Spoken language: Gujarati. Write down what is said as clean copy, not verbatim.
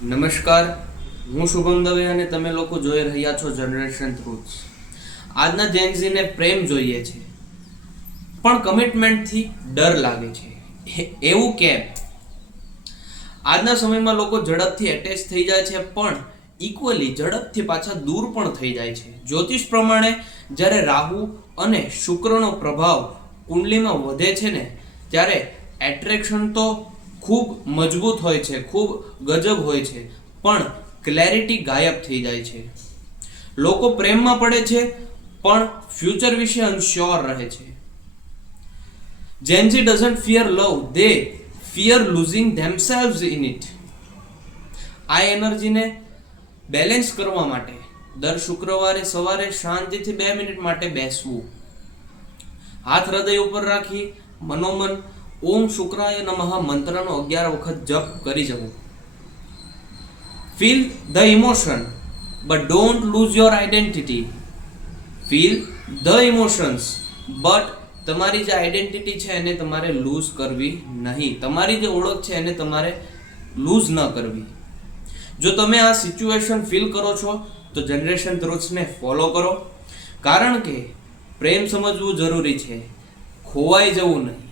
નમસ્કાર, હું શુભમ દવે અને તમે લોકો જોઈ રહ્યા છો જનરેશન ટ્રુથ્સ. આજના જેન્ઝીને પ્રેમ જોઈએ છે પણ કમિટમેન્ટથી ડર લાગે છે. એવું કેમ? આજના સમયમાં લોકો ઝડપથી એટેચ થઈ જાય છે પણ ઇક્વલી ઝડપથી પાછા દૂર પણ થઈ જાય છે. જ્યોતિષ પ્રમાણે જ્યારે રાહુ અને શુક્રનો પ્રભાવ કુંડલીમાં વધે છે ને ત્યારે એટ્રેક્શન તો ખૂબ મજબૂત હોય છે, ખૂબ ગજબ હોય છે, પણ ક્લેરિટી ગાયબ થઈ જાય છે. લોકો પ્રેમમાં પડે છે પણ ફ્યુચર વિશે અનશ્યોર રહે છે. Gen Z doesn't fear love, they fear losing themselves in it. આ એનર્જીને બેલેન્સ કરવા માટે દર શુક્રવારે સવારે શાંતિથી 2 મિનિટ માટે બેસવું, હાથ હૃદય ઉપર રાખી મનોમન ઓમ શુક્રાય નમઃ મંત્રનો 11 વખત જપ કરી જવું. Feel the emotion but don't lose your identity. Feel the emotions but તમારી જે આઈડેન્ટિટી છે એને તમારે લૂઝ કરવી નહીં. તમારી જે ઓળખ છે એને તમારે લૂઝ ન કરવી. જો તમે આ સિચ્યુએશન ફીલ કરો છો તો જનરેશન ટ્રુથ્સને ફોલો કરો, કારણ કે પ્રેમ સમજવું જરૂરી છે, ખોવાઈ જવું નહીં.